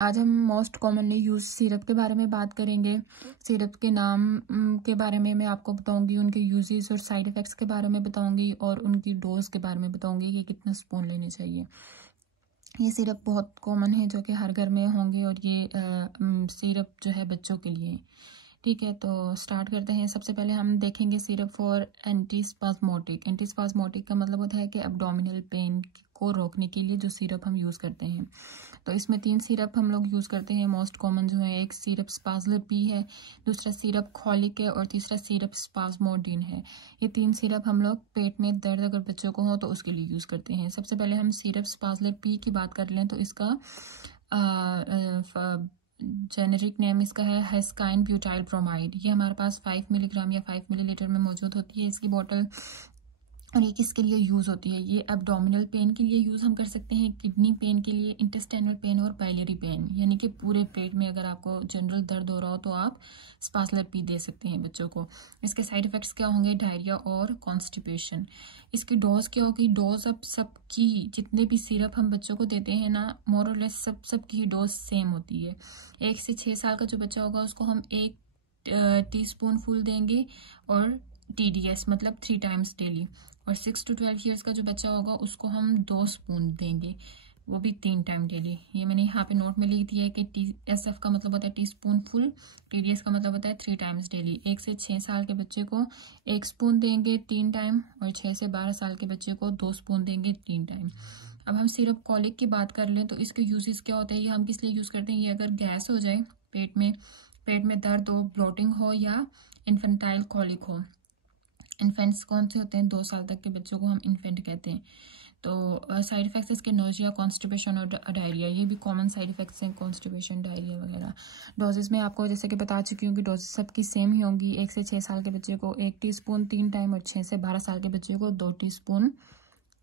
आज हम most commonly use syrup के बारे में बात करेंगे। सिरप के नाम के बारे में मैं आपको बताऊंगी, उनके यूजेस और साइड इफ़ेक्ट्स के बारे में बताऊंगी और उनकी डोज के बारे में बताऊंगी कि कितना स्पून लेने चाहिए। ये सिरप बहुत कॉमन है जो कि हर घर में होंगे और ये सिरप जो है बच्चों के लिए। ठीक है, तो स्टार्ट करते हैं। सबसे पहले हम देखेंगे सिरप फॉर एंटीस्पाज्मोटिक। एंटीस्पाज्मोटिक का मतलब होता है कि एब्डोमिनल पेन को रोकने के लिए जो सिरप हम यूज़ करते हैं। तो इसमें 3 सिरप हम लोग यूज़ करते हैं मोस्ट कॉमन जो है। एक सिरप स्पाजलर पी है, दूसरा सिरप खोलिक है और तीसरा सिरप स्पाज्मोडिन है। ये 3 सिरप हम लोग पेट में दर्द अगर बच्चों को हो तो उसके लिए यूज़ करते हैं। सबसे पहले हम सिरप स्पाजलर पी की बात कर लें तो इसका जेनेरिक नेम इसका है हेस्काइन ब्यूटाइल ब्रोमाइड। ये हमारे पास 5 मिलीग्राम या 5 मिलीलीटर में मौजूद होती है इसकी बॉटल। और ये किसके लिए यूज़ होती है? ये एब्डोमिनल पेन के लिए यूज़ हम कर सकते हैं, किडनी पेन के लिए, इंटेस्टाइनल पेन और बाइलियरी पेन, यानी कि पूरे पेट में अगर आपको जनरल दर्द हो रहा हो तो आप स्पाजलर पी दे सकते हैं बच्चों को। इसके साइड इफ़ेक्ट्स क्या होंगे? डायरिया और कॉन्स्टिपेशन। इसकी डोज क्या होगी? डोज अब सबकी जितने भी सिरप हम बच्चों को देते हैं ना, मोर और लेस सबकी डोज सेम होती है। 1 से 6 साल का जो बच्चा होगा उसको हम 1 टीस्पून फुल देंगे और TDS मतलब 3 टाइम्स डेली। और 6 to 12 ईयर्स का जो बच्चा होगा उसको हम 2 स्पून देंगे, वो भी 3 टाइम डेली। ये मैंने यहाँ पे नोट में लिख दिया है कि TSF का मतलब होता है टीस्पून फुल, TDS का मतलब होता है 3 टाइम्स डेली। 1 से 6 साल के बच्चे को 1 स्पून देंगे 3 टाइम और 6 से 12 साल के बच्चे को 2 स्पून देंगे 3 टाइम। अब हम सिरप कॉलिक की बात कर लें तो इसके यूजेस क्या होते हैं, ये हम किस लिए यूज़ करते हैं? ये अगर गैस हो जाए पेट में दर्द हो, ब्लोटिंग हो या इन्फेंटाइल कॉलिक हो। इन्फेंट्स कौन से होते हैं? 2 साल तक के बच्चों को हम इन्फेंट कहते हैं। तो साइड इफेक्ट्स इसके नोजिया, कॉन्स्टिपेशन और डायरिया, ये भी कॉमन साइड इफेक्ट्स हैं, कॉन्स्टिपेशन, डायरिया वगैरह। डोजेस में आपको जैसे कि बता चुकी हूँ कि डोजेस सबकी सेम ही होंगी। 1 से 6 साल के बच्चे को 1 टीस्पून 3 टाइम और 6 से 12 साल के बच्चे को 2 टीस्पून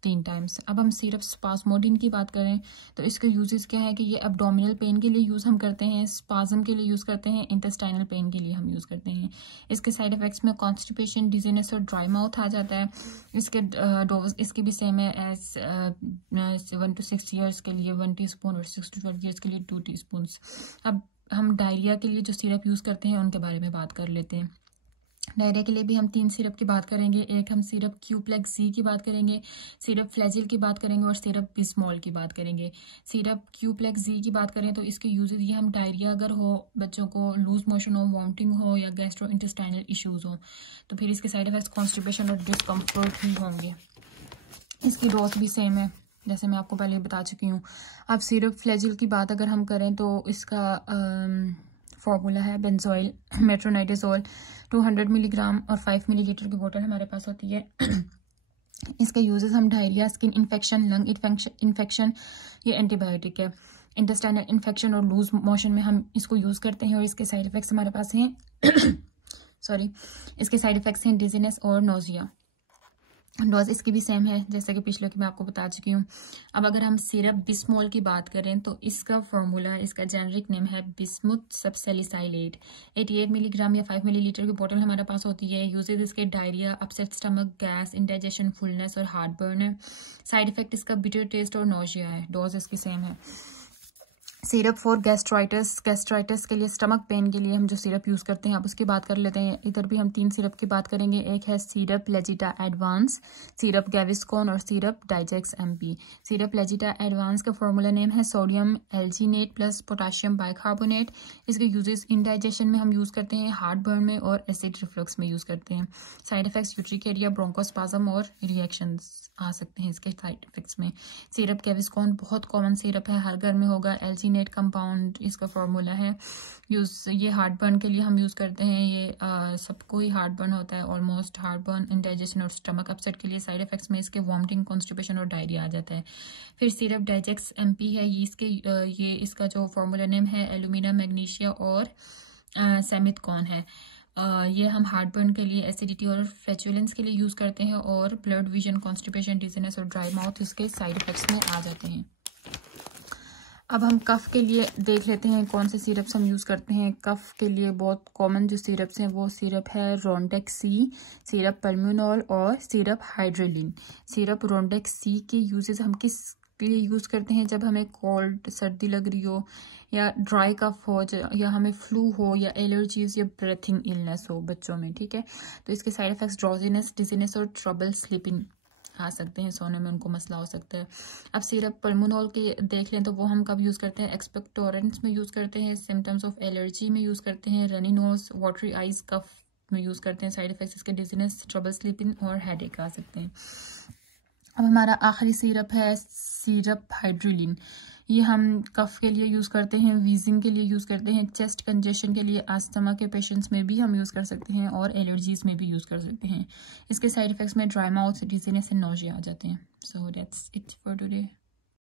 3 टाइम्स। अब हम सिरप स्पाज्मोडिन की बात करें तो इसके यूजेस क्या है कि ये एब्डोमिनल पेन के लिए यूज़ हम करते हैं, स्पाज्म के लिए यूज़ करते हैं, इंटेस्टाइनल पेन के लिए हम यूज़ करते हैं। इसके साइड इफेक्ट्स में कॉन्स्टिपेशन, डिजीनेस और ड्राई माउथ आ जाता है। इसके डोज इसकी भी सेम है एज 1 to 6 ईयर्स के लिए 1 टीस्पून और 6 to 12 ईयर्स के लिए 2 टीस्पून। अब हम डायरिया के लिए जो सिरप यूज़ करते हैं उनके बारे में बात कर लेते हैं। डायरिया के लिए भी हम 3 सिरप की बात करेंगे। एक हम सिरप क्यूप्लेक्स जी की बात करेंगे, सिरप फ्लैजिल की बात करेंगे और सिरप बिस्मॉल की बात करेंगे। सिरप क्यूप्लेक्स जी की बात करें तो इसके यूजेस ये हम डायरिया अगर हो, बच्चों को लूज मोशन हो, वॉमिटिंग हो या गैस्ट्रो इंटेस्टाइनल इश्यूज हो तो फिर इसके साइड इफेक्ट्स कॉन्स्टिपेशन और डिस्कम्फर्ट ही होंगे। इसकी डोज भी सेम है जैसे मैं आपको पहले बता चुकी हूँ। अब सिरप फ्लैजिल की बात अगर हम करें तो इसका फॉर्मूला है बेंजोइल मेट्रोनाइडाजोल 200 मिलीग्राम और 5 मिलीलीटर की बोतल हमारे पास होती है। इसके यूजेस हम diarrhoea, skin infection, lung infection, ये एंटीबायोटिक है। इंटेस्टाइनल इन्फेक्शन और लूज मोशन में हम इसको यूज़ करते हैं और इसके साइड इफेक्ट्स हमारे पास हैं सॉरी, इसके साइड इफेक्ट्स हैं डिजीनेस और नोजिया। डोज इसकी भी सेम है जैसे कि पिछले की मैं आपको बता चुकी हूँ। अब अगर हम सिरप बिस्मोल की बात करें तो इसका फॉर्मूला, इसका जेनरिक नेम है बिस्मुथ सबसेलिसाइलेट। 88 मिलीग्राम या 5 मिलीलीटर की बोतल हमारे पास होती है। यूजेज इसके diarrhoea, upset stomach, gas, indigestion, fullness और हार्ट बर्न है। साइड इफेक्ट इसका बिटर टेस्ट और नोजिया है। डोज इसकी सेम है। सिरप फॉर गैस्ट्राइटिस के लिए, स्टमक पेन के लिए हम जो सिरप यूज़ करते हैं अब उसकी बात कर लेते हैं। इधर भी हम 3 सिरप की बात करेंगे। एक है सिरप लेजिटा एडवांस, सिरप गैविस्कोन और सिरप डाइजेक्स MP। सिरप लेजिटा एडवांस का फॉर्मूला नेम है sodium alginate plus potassium bicarbonate. इसके यूजेस इंडाइजेशन में हम यूज़ करते हैं, हार्ट बर्न में और एसिड रिफ्लक्स में यूज़ करते हैं। साइड इफेक्ट्स यूट्रिकेरिया, ब्रोंकोस्पाज्म और रिएक्शंस आ सकते हैं इसके साइड इफेक्ट्स में। सिरप गैविस्कोन बहुत कॉमन सिरप है, हर घर में होगा। एल्जीनेट कंपाउंड इसका फॉर्मूला है। ये हार्ट बर्न के लिए हम यूज़ करते हैं। ये सबको ही हार्ट बर्न होता है ऑलमोस्ट। हार्ट बर्न, इंडाइजेशन और स्टमक अपसेट के लिए साइड इफेक्ट्स में इसके वॉमिटिंग, कॉन्स्टिपेशन और डायरिया आ जाता है। फिर सिरप डाइजेक्स MP है, ये इसका जो फॉर्मूला नेम है एल्यूमिना, मैग्नीशिया और सेमिथकॉन है। ये हम हार्ट बर्न के लिए, एसिडिटी और फ्लैचुलेंस के लिए यूज़ करते हैं और ब्लड विजन, कॉन्स्टिपेशन, डिजीनेस और ड्राई माउथ इसके साइड इफेक्ट्स में आ जाते हैं। अब हम कफ के लिए देख लेते हैं कौन से सिरप्स हम यूज़ करते हैं। कफ के लिए बहुत कॉमन जो सिरप्स हैं वो सिरप है रोंडेक्स C, सिरप पल्म्यूनॉल और सिरप हाइड्रेलिन। सिरप रोंडेक्स C के यूजेस हम किस के लिए यूज़ करते हैं जब हमें कोल्ड सर्दी लग रही हो या ड्राई कफ हो या हमें फ्लू हो या एलर्जीज या ब्रीथिंग इलनेस हो बच्चों में, ठीक है। तो इसके साइड इफेक्ट्स ड्रॉजीनेस, डिजीनेस और ट्रबल स्लीपिंग आ सकते हैं, सोने में उनको मसला हो सकता है। अब सिरप पल्मोनॉल के देख लें तो वो हम कब यूज़ करते हैं, एक्सपेक्टोरेंट्स में यूज़ करते हैं, सिम्टम्स ऑफ एलर्जी में यूज़ करते हैं, रनी नोज, वाटरी आइज, कफ में यूज़ करते हैं। साइड इफेक्ट्स इसके डिजीनेस, ट्रबल स्लीपिंग और हेडेक आ सकते हैं। अब हमारा आखिरी सिरप है सिरप हाइड्रोलिन। ये हम कफ के लिए यूज़ करते हैं, वीजिंग के लिए यूज़ करते हैं, चेस्ट कंजेशन के लिए, आस्थमा के पेशेंट्स में भी हम यूज़ कर सकते हैं और एलर्जीज में भी यूज़ कर सकते हैं। इसके साइड इफेक्ट्स में dry mouth, dizziness and nausea आ जाते हैं। So that's it for today.